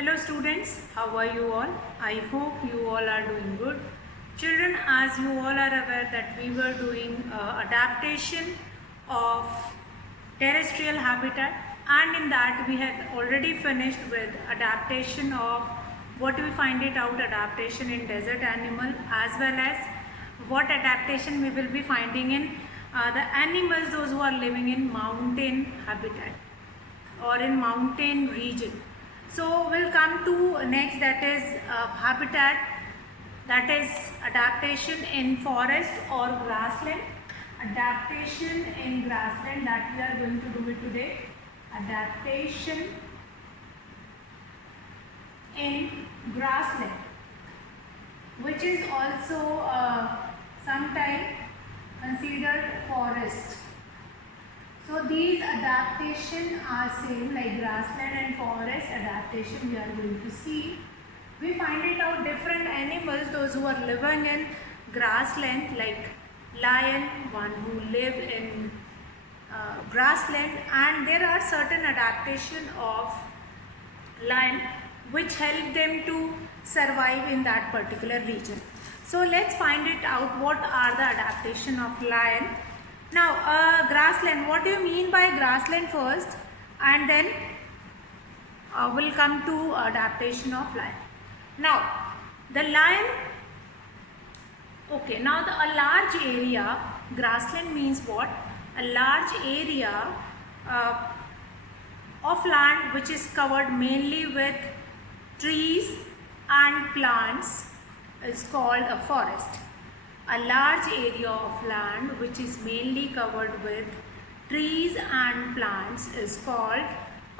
Hello students, how are you all? I hope you all are doing good. Children, as you all are aware that we were doing adaptation of terrestrial habitat, and in that we had already finished with adaptation of what we find it out adaptation in desert animal, as well as what adaptation we will be finding in the animals those who are living in mountain habitat or in mountain region. So we'll come to next, that is habitat, that is adaptation in forest or grassland. Adaptation in grassland, that we are going to do it today. Adaptation in grassland, which is also sometimes considered forest. So these adaptation are same like grassland and forest adaptation we are going to see. We find it out different animals, those who are living in grassland, like lion, one who live in grassland, and there are certain adaptation of lion which help them to survive in that particular region. So let's find it out what are the adaptation of lion. Now grassland, what do you mean by grassland first, and then we'll come to adaptation of lion. Now the lion, okay, now a large area, grassland means what? A large area of land which is covered mainly with trees and plants is called a forest. A large area of land which is mainly covered with trees and plants is called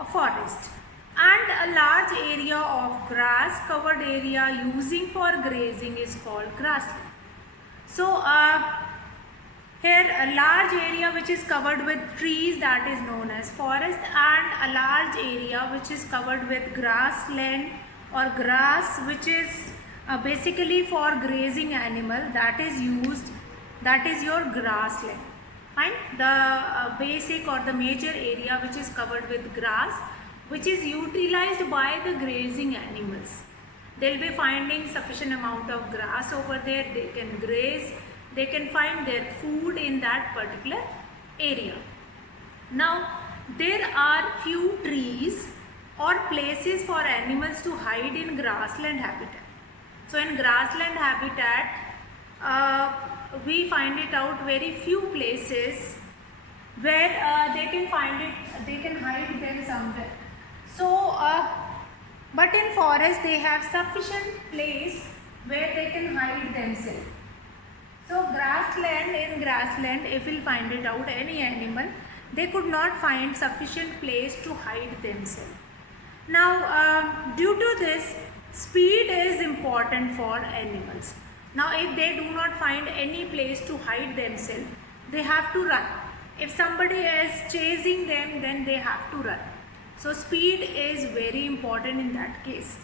a forest. And a large area of grass covered area using for grazing is called grassland. So here a large area which is covered with trees, that is known as forest, and a large area which is covered with grassland or grass which is basically for grazing animal, that is used, that is your grassland. Fine. The basic or the major area which is covered with grass, which is utilized by the grazing animals. They will be finding sufficient amount of grass over there, they can graze, they can find their food in that particular area. Now there are few trees or places for animals to hide in grassland habitat. So in grassland habitat, we find it out very few places where they can find it, they can hide them somewhere. So, but in forest they have sufficient place where they can hide themselves. So grassland, in grassland, if we find it out any animal, they could not find sufficient place to hide themselves. Now due to this, speed is important for animals. Now if they do not find any place to hide themselves, they have to run. If somebody is chasing them, then they have to run. So speed is very important in that case.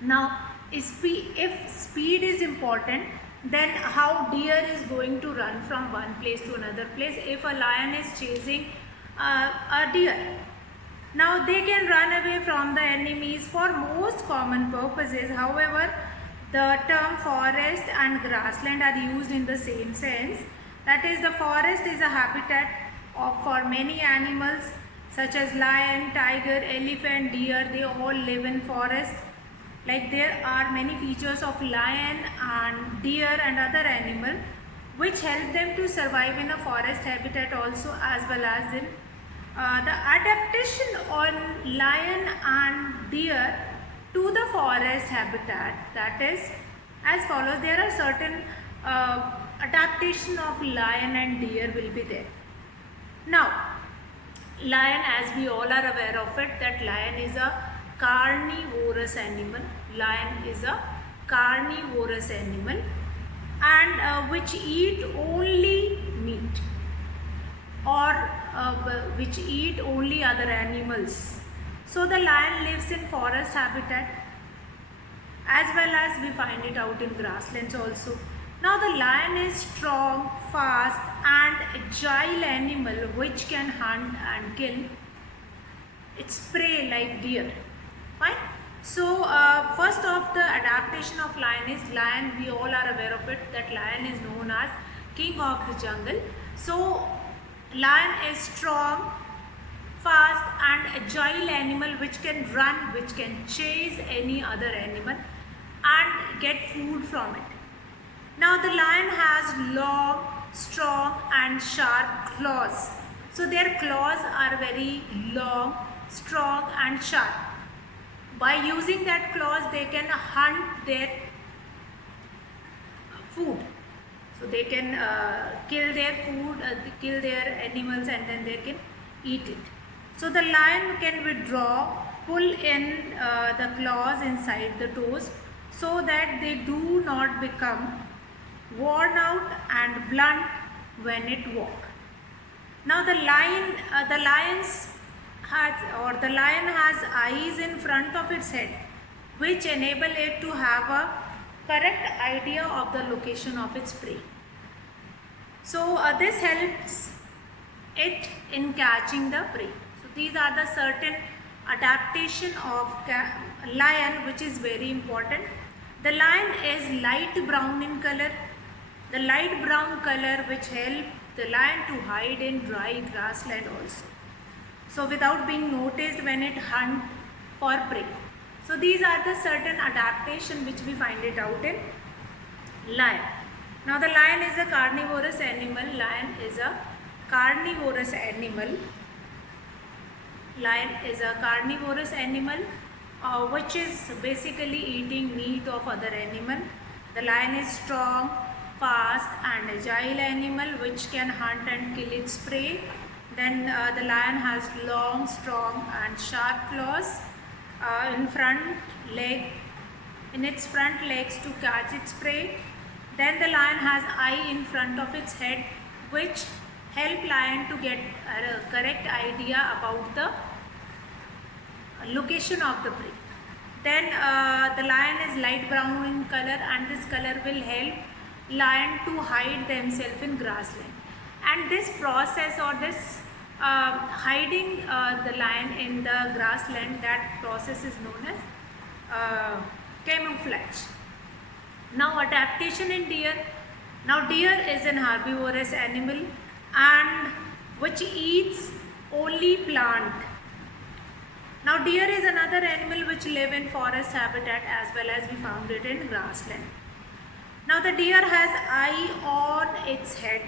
Now if speed is important, then how deer is going to run from one place to another place if a lion is chasing a deer? Now they can run away from the enemies for most common purposes. However, the term forest and grassland are used in the same sense. That is, the forest is a habitat for many animals such as lion, tiger, elephant, deer. They all live in forest. Like there are many features of lion and deer and other animal which help them to survive in a forest habitat also, as well as in the adaptation on lion and deer to the forest habitat, that is as follows. There are certain adaptation of lion and deer will be there. Now lion, as we all are aware of it, that lion is a carnivorous animal. Lion is a carnivorous animal and which eat only meat, or which eat only other animals. So the lion lives in forest habitat, as well as we find it out in grasslands also. Now the lion is strong, fast and agile animal which can hunt and kill its prey like deer. Fine. So first of the adaptation of lion is lion. We all are aware of it that lion is known as king of the jungle. So lion is strong, fast and agile animal which can run, which can chase any other animal and get food from it. Now the lion has long, strong and sharp claws. So their claws are very long, strong and sharp. By using that claws they can hunt their food. So they can kill their food, kill their animals and then they can eat it. So the lion can withdraw, pull in the claws inside the toes so that they do not become worn out and blunt when it walks. Now the lion has eyes in front of its head which enable it to have a correct idea of the location of its prey. So this helps it in catching the prey. So these are the certain adaptation of lion which is very important. The lion is light brown in color. The light brown color which help the lion to hide in dry grassland also. So without being noticed when it hunt for prey. So these are the certain adaptation which we find it out in lion. Now the lion is a carnivorous animal. Lion is a carnivorous animal. Lion is a carnivorous animal which is basically eating meat of other animal. The lion is strong, fast and agile animal which can hunt and kill its prey. Then the lion has long, strong and sharp claws in its front legs to catch its prey. Then the lion has eye in front of its head which help lion to get a correct idea about the location of the prey. Then the lion is light brown in color and this color will help lion to hide themselves in grassland. And this process or this hiding the lion in the grassland, that process is known as camouflage. Now adaptation in deer. Now deer is an herbivorous animal and which eats only plant. Now deer is another animal which live in forest habitat as well as we found it in grassland. Now the deer has eye on its head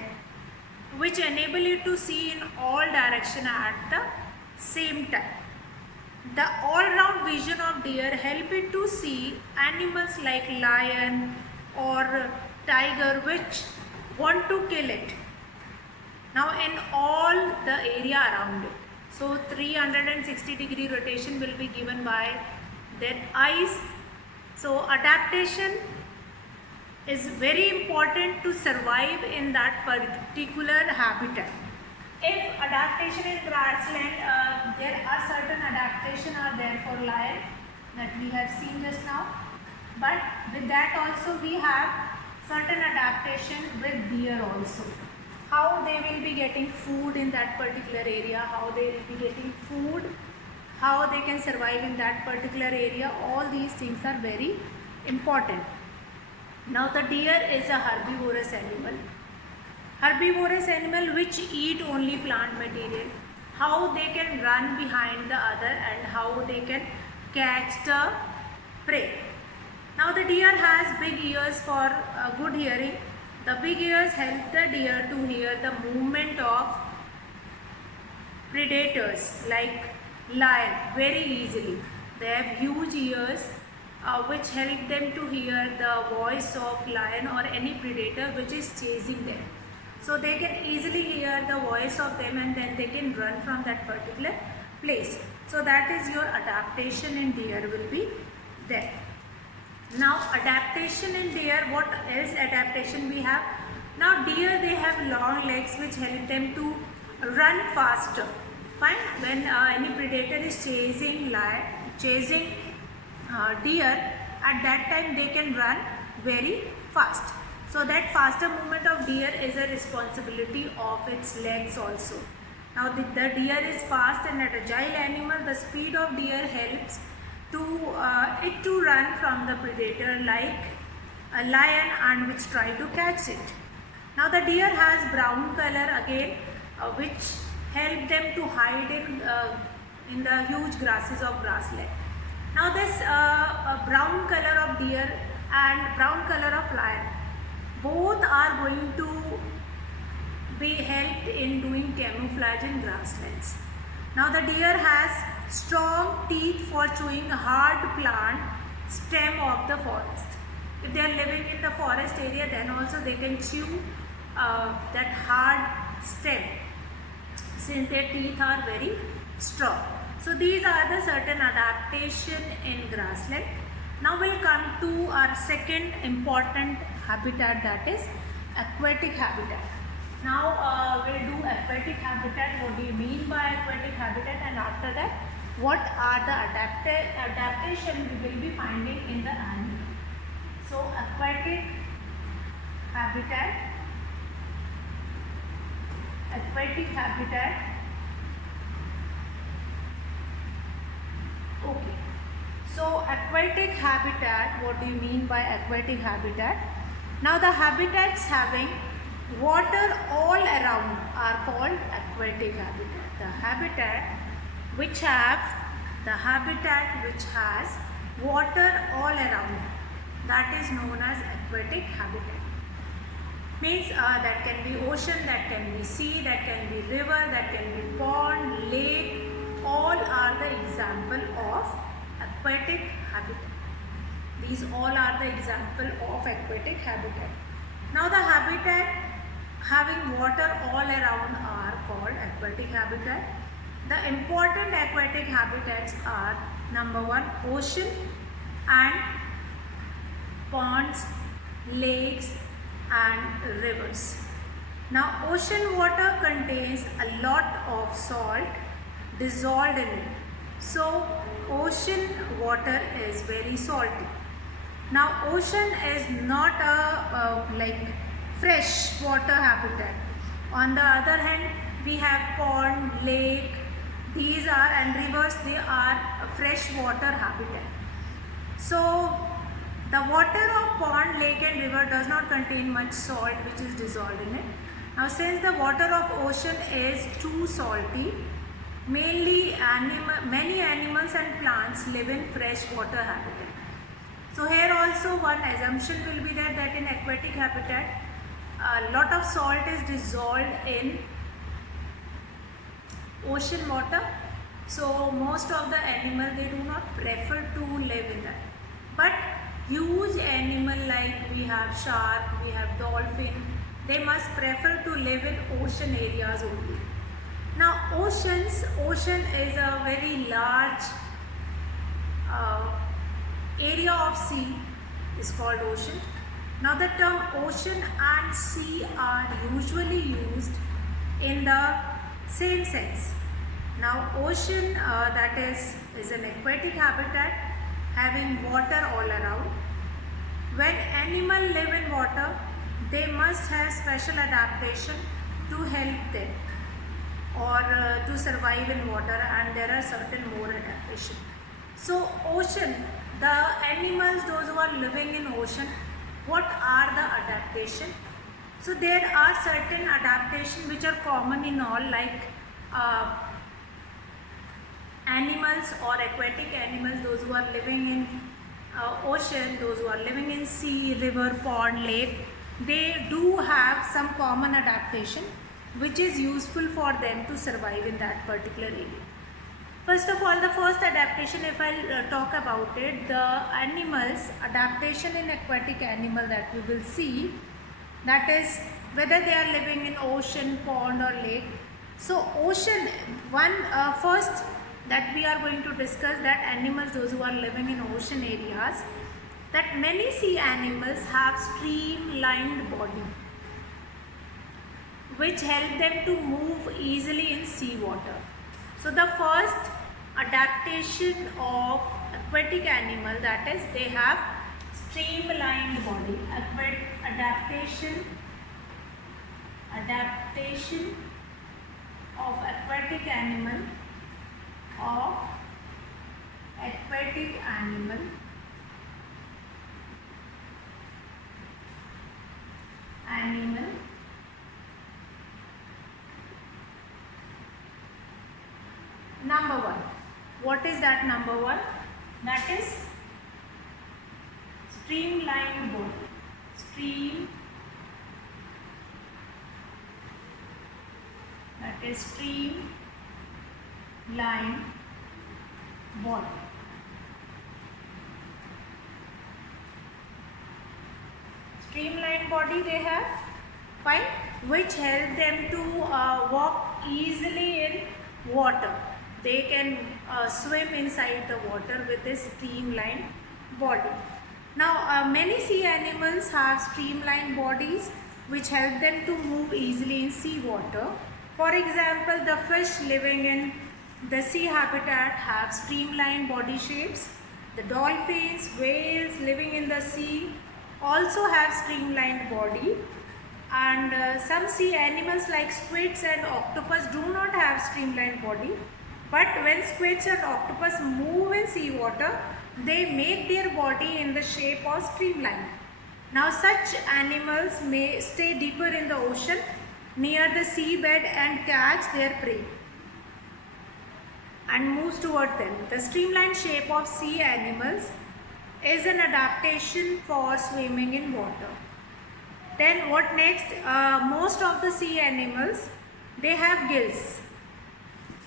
which enable it to see in all direction at the same time. The all-round vision of deer help it to see animals like lion or tiger which want to kill it. Now in all the area around it. So 360-degree rotation will be given by their eyes. So adaptation is very important to survive in that particular habitat. If adaptation in grassland, there are certain adaptation are there for lion that we have seen just now. But with that also we have certain adaptation with deer also. How they will be getting food in that particular area, how they will be getting food, how they can survive in that particular area, all these things are very important. Now the deer is a herbivorous animal. Herbivorous animal which eat only plant material. How they can run behind the other and how they can catch the prey. Now the deer has big ears for good hearing. The big ears help the deer to hear the movement of predators like lion very easily. They have huge ears which help them to hear the voice of lion or any predator which is chasing them. So they can easily hear the voice of them and then they can run from that particular place. So that is your adaptation in deer will be there. Now adaptation in deer, what else adaptation we have? Now deer, they have long legs which help them to run faster. Fine. When any predator is chasing deer, at that time they can run very fast. So that faster movement of deer is a responsibility of its legs also. Now the deer is fast and an agile animal. The speed of deer helps to it to run from the predator like a lion and which try to catch it. Now the deer has brown color again, which help them to hide in the huge grasses of grassland. Now this brown color of deer and brown color of lion, both are going to be helped in doing camouflage in grasslands. Now the deer has strong teeth for chewing hard plant stem of the forest. If they are living in the forest area, then also they can chew that hard stem, since their teeth are very strong. So these are the certain adaptation in grassland. Now we'll come to our second important habitat, that is aquatic habitat. Now we'll do aquatic habitat. What do you mean by aquatic habitat? And after that, what are the adaptation we will be finding in the animal. So aquatic habitat. Okay. So aquatic habitat, what do you mean by aquatic habitat? Now the habitats having water all around are called aquatic habitat. The habitat which has water all around, that is known as aquatic habitat. Means that can be ocean, that can be sea, that can be river, that can be pond, lake, all are the example of aquatic habitat. These all are the example of aquatic habitat. Now the habitat having water all around are called aquatic habitat. The important aquatic habitats are number one, ocean and ponds, lakes and rivers. Now ocean water contains a lot of salt dissolved in it. So ocean water is very salty. Now ocean is not a like fresh water habitat. On the other hand, we have pond, lake, these are, and rivers, they are a fresh water habitat. So the water of pond, lake and river does not contain much salt which is dissolved in it. Now since the water of ocean is too salty, many animals and plants live in freshwater habitat. So here also one assumption will be there that in aquatic habitat a lot of salt is dissolved in ocean water. So most of the animal, they do not prefer to live in that. But huge animal like we have shark, we have dolphin, they must prefer to live in ocean areas only. Now ocean is a very large area of sea is called ocean. Now the term ocean and sea are usually used in the same sense. Now ocean that is an aquatic habitat having water all around. When animals live in water, they must have special adaptation to help them or to survive in water, and there are certain more adaptation. So ocean, the animals, those who are living in ocean, what are the adaptation? So there are certain adaptation which are common in all, like animals or aquatic animals, those who are living in ocean, those who are living in sea, river, pond, lake, they do have some common adaptation which is useful for them to survive in that particular area. First of all, the first adaptation, if I'll talk about it, the animals adaptation in aquatic animal that we will see, that is whether they are living in ocean, pond or lake. So ocean, first that we are going to discuss, that animals, those who are living in ocean areas, that many sea animals have streamlined body which help them to move easily in sea water. So the first adaptation of aquatic animal, that is they have streamlined body. Adaptation of aquatic animal aquatic animal. Number one. What is that number one? That is streamlined body. Streamlined body. Streamlined body they have, fine, which help them to walk easily in water. They can swim inside the water with this streamlined body. Now many sea animals have streamlined bodies which help them to move easily in sea water. For example, the fish living in the sea habitat have streamlined body shapes. The dolphins, whales living in the sea also have streamlined body, and some sea animals like squids and octopus do not have streamlined body, but when squids and octopus move in sea water, they make their body in the shape of streamline. Now such animals may stay deeper in the ocean near the seabed and catch their prey and moves toward them. The streamlined shape of sea animals is an adaptation for swimming in water. Then what next? Most of the sea animals, they have gills.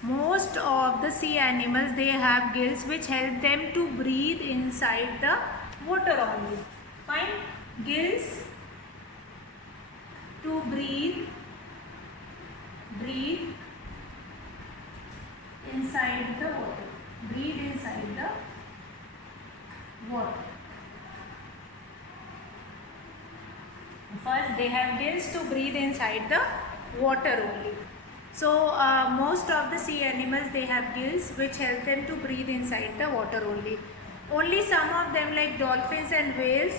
Most of the sea animals, they have gills which help them to breathe inside the water only. Fine? Gills to breathe inside the water. Breathe inside the water. First, they have gills to breathe inside the water only. So most of the sea animals, they have gills which help them to breathe inside the water only. Only some of them, like dolphins and whales,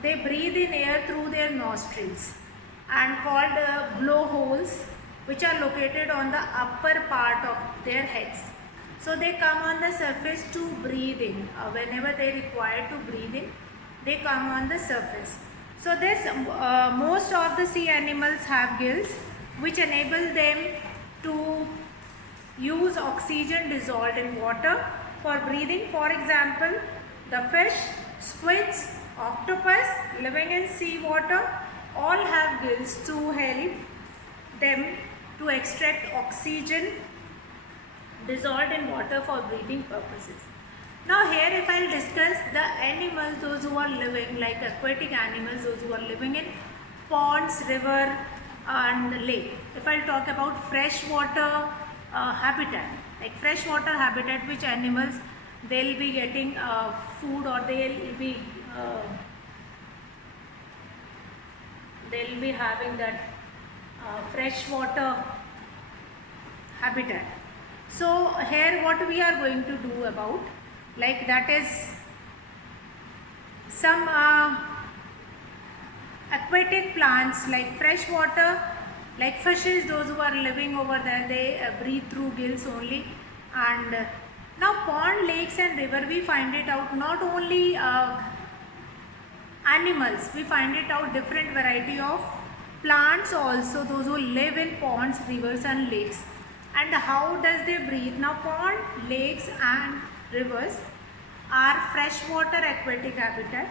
they breathe in air through their nostrils and called blowholes, which are located on the upper part of their heads. So they come on the surface to breathe in. Whenever they require to breathe in, they come on the surface. So this most of the sea animals have gills which enable them to use oxygen dissolved in water for breathing. For example, the fish, squids, octopus living in sea water all have gills to help them to extract oxygen dissolved in water for breathing purposes. Now here if I will discuss the animals, those who are living like aquatic animals, those who are living in ponds, river and lake. If I will talk about freshwater habitat, like freshwater habitat, which animals they will be getting food, or they will be having that freshwater habitat. So here what we are going to do about, like that is some aquatic plants like freshwater, like fishes, those who are living over there, they breathe through gills only. And now pond, lakes and river, we find it out not only animals, we find it out different variety of plants also, those who live in ponds, rivers and lakes. And how does they breathe? Now pond, lakes and rivers are freshwater aquatic habitat.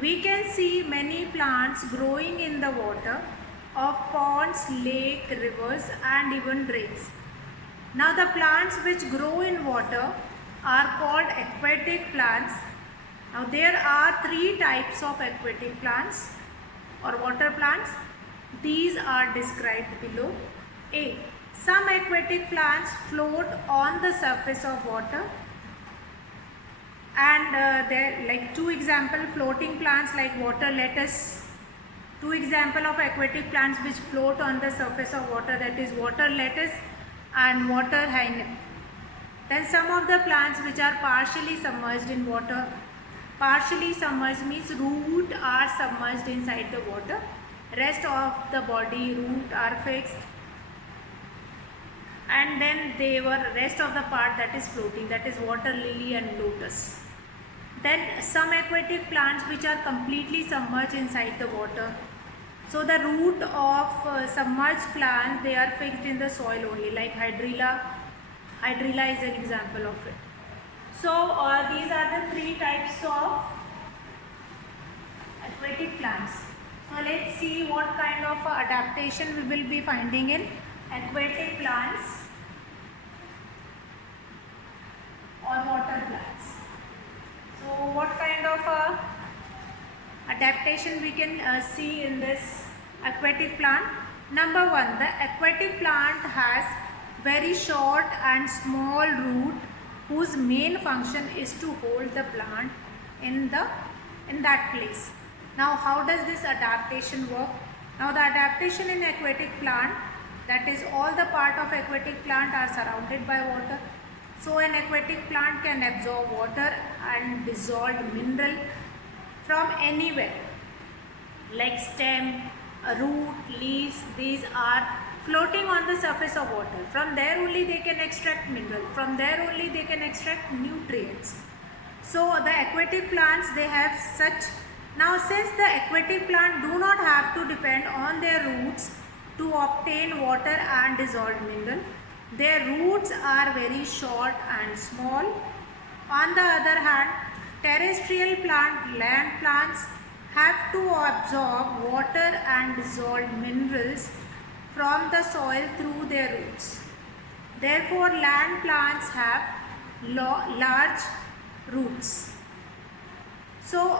We can see many plants growing in the water of ponds, lake, rivers and even drains. Now the plants which grow in water are called aquatic plants. Now there are three types of aquatic plants or water plants. These are described below. A. Some aquatic plants float on the surface of water, and there like two example floating plants like water lettuce. Two example of aquatic plants which float on the surface of water, that is water lettuce and water hyena. Then some of the plants which are partially submerged in water. Partially submerged means root are submerged inside the water. Rest of the body root are fixed. And then they were rest of the part that is floating, that is water lily and lotus. Then some aquatic plants which are completely submerged inside the water. So the root of submerged plants, they are fixed in the soil only, like hydrilla. Hydrilla is an example of it. So these are the three types of aquatic plants. So let's see what kind of adaptation we will be finding in aquatic plants or water plants. So what kind of adaptation we can see in this aquatic plant? Number one, the aquatic plant has very short and small root whose main function is to hold the plant in that place. Now how does this adaptation work? Now the adaptation in aquatic plant, that is all the part of aquatic plant are surrounded by water. So an aquatic plant can absorb water and dissolved mineral from anywhere, like stem, root, leaves. These are floating on the surface of water. From there only they can extract mineral. From there only they can extract nutrients. So the aquatic plants, they have such. Now since the aquatic plant do not have to depend on their roots to obtain water and dissolved mineral, their roots are very short and small. On the other hand, terrestrial plant, land plants, have to absorb water and dissolved minerals from the soil through their roots. Therefore, land plants have large roots. So,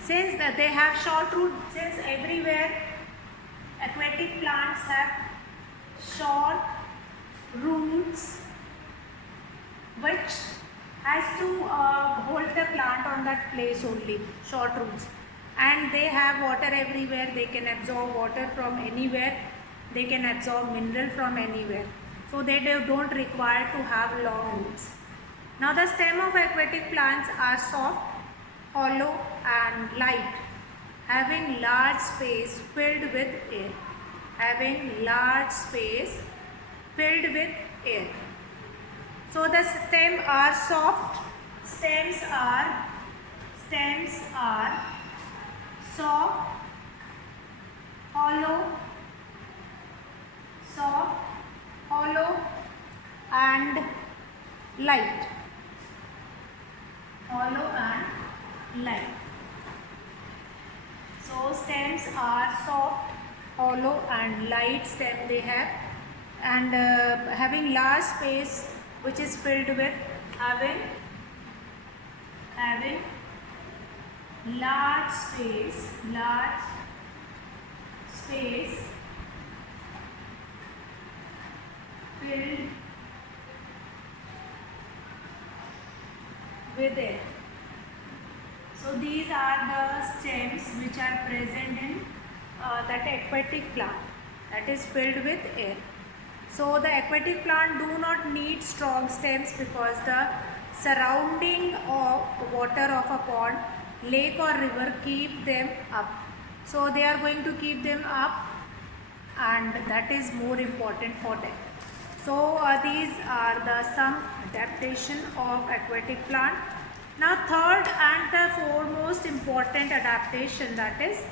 since they have short roots, since everywhere aquatic plants have short roots which has to hold the plant on that place only, short roots, and they have water everywhere. They can absorb water from anywhere, they can absorb mineral from anywhere, so they don't require to have long roots. Now the stem of aquatic plants are soft, hollow and light, having large space filled with air. Having large space filled with air. So the stems are soft. Stems are soft, hollow, and light. Hollow and light. So stems are soft, hollow and light stem they have, and having large space which is filled with having large space filled with it. So these are the stems which are present in that aquatic plant, that is filled with air. So the aquatic plant do not need strong stems because the surrounding of water of a pond, lake or river keep them up. So they are going to keep them up, and that is more important for them. So these are the some adaptation of aquatic plant. Now third and the foremost important adaptation, that is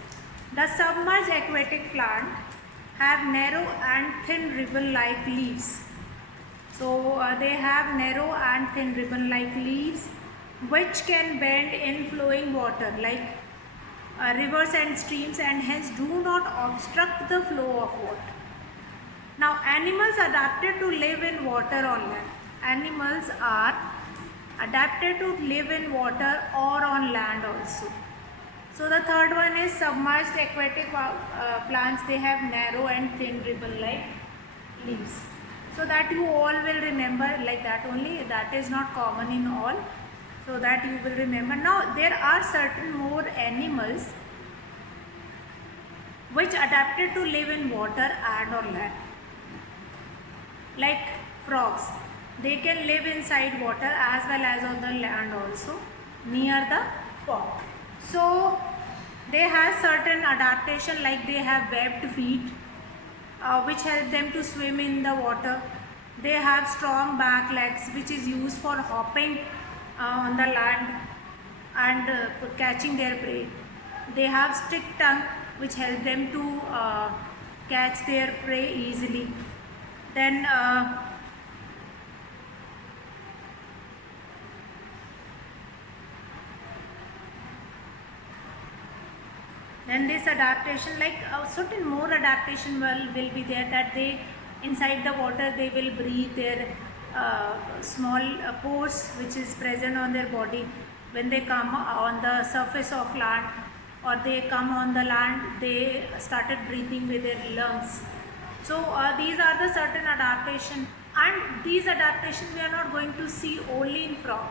the submerged aquatic plant have narrow and thin ribbon-like leaves. So they have narrow and thin ribbon-like leaves which can bend in flowing water like rivers and streams, and hence do not obstruct the flow of water. Now animals adapted to live in water on land. Animals are adapted to live in water or on land also. So the third one is submerged aquatic plants. They have narrow and thin ribbon-like leaves. So that you all will remember like that only. That is not common in all. So that you will remember. Now there are certain more animals which adapted to live in water and on land. Like frogs. They can live inside water as well as on the land also, near the pond. So they have certain adaptation, like they have webbed feet which help them to swim in the water. They have strong back legs which is used for hopping on the land. and catching their prey. They have stick tongue which help them to catch their prey easily. Then this adaptation, like certain more adaptation will be there, that they inside the water they will breathe their small pores which is present on their body. When they come on the surface of land or they come on the land, they started breathing with their lungs. So these are the certain adaptation, and these adaptation we are not going to see only in frog.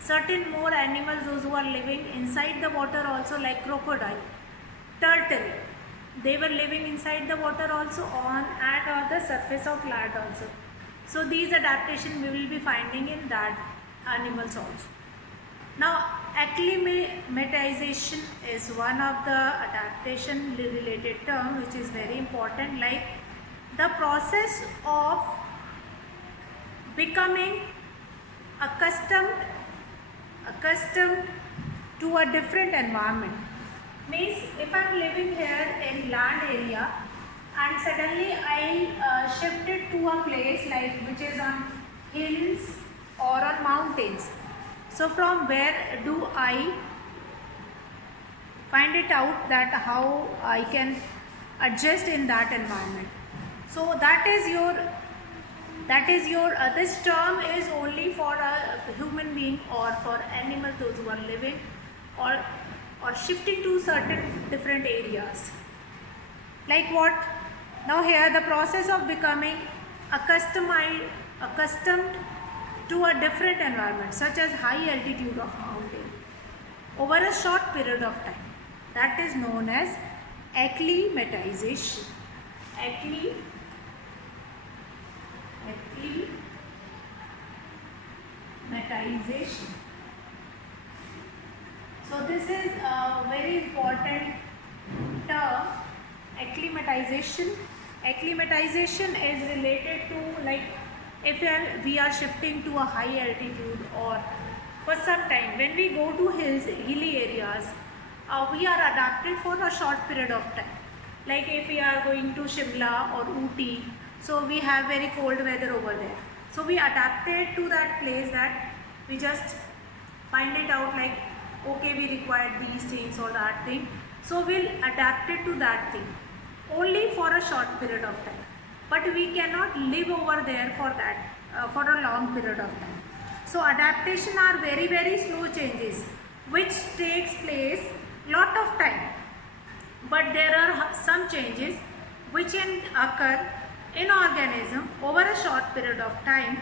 Certain more animals, those who are living inside the water also, like crocodile, turtle, they were living inside the water also, on the surface of land also. So these adaptation we will be finding in that animals also. Now acclimatization is one of the adaptation related term which is very important, like the process of becoming accustomed to a different environment. Means if I am living here in land area and suddenly I shifted to a place like which is on hills or on mountains. So from where do I find it out that how I can adjust in that environment? So that is your this term is only for a human being or for animals, those who are living or shifting to certain different areas. Like what? Now here the process of becoming accustomed to a different environment, such as high altitude of mountain, over a short period of time. That is known as acclimatization. Acclimatization. So this is a very important term, acclimatization. Acclimatization is related to, like if we are shifting to a high altitude or for some time, when we go to hilly areas, we are adapted for a short period of time. Like if we are going to Shimla or Ooty, so we have very cold weather over there. So we adapted to that place, that we just find it out like, okay, we require these things or that thing. So we'll adapt it to that thing only for a short period of time. But we cannot live over there for that, for a long period of time. So adaptation are very, very slow changes which takes place lot of time. But there are some changes which can occur in organism over a short period of time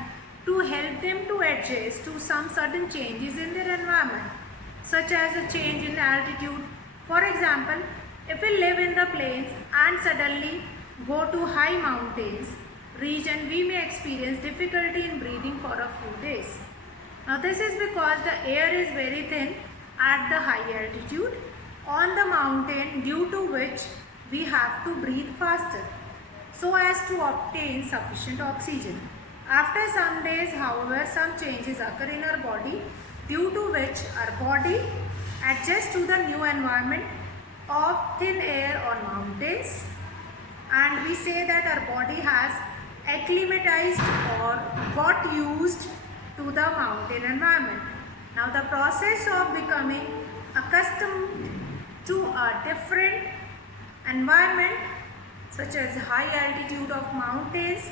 to help them to adjust to some sudden changes in their environment, such as a change in altitude. For example, if we live in the plains and suddenly go to high mountains region, we may experience difficulty in breathing for a few days. Now this is because the air is very thin at the high altitude on the mountain, due to which we have to breathe faster so as to obtain sufficient oxygen. After some days, however, some changes occur in our body, due to which our body adjusts to the new environment of thin air on mountains, and we say that our body has acclimatized or got used to the mountain environment. Now the process of becoming accustomed to a different environment, such as high altitude of mountains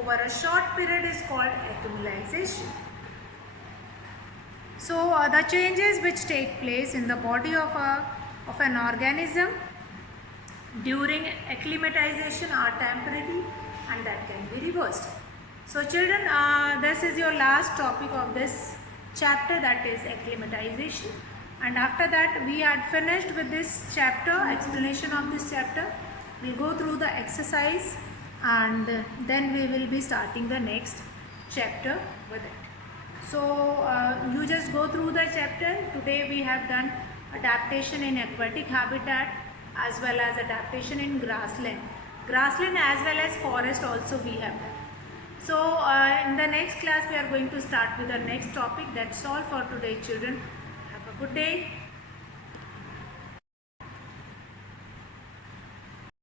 over a short period, is called acclimatization. So the changes which take place in the body of an organism during acclimatization are temporary and that can be reversed. So children, this is your last topic of this chapter, that is acclimatization. And after that we had finished with this chapter, explanation of this chapter. We'll go through the exercise and then we will be starting the next chapter with it. So you just go through the chapter. Today we have done adaptation in aquatic habitat as well as adaptation in grassland as well as forest also we have done. So in the next class we are going to start with the next topic. That's all for today, children. Have a a good day.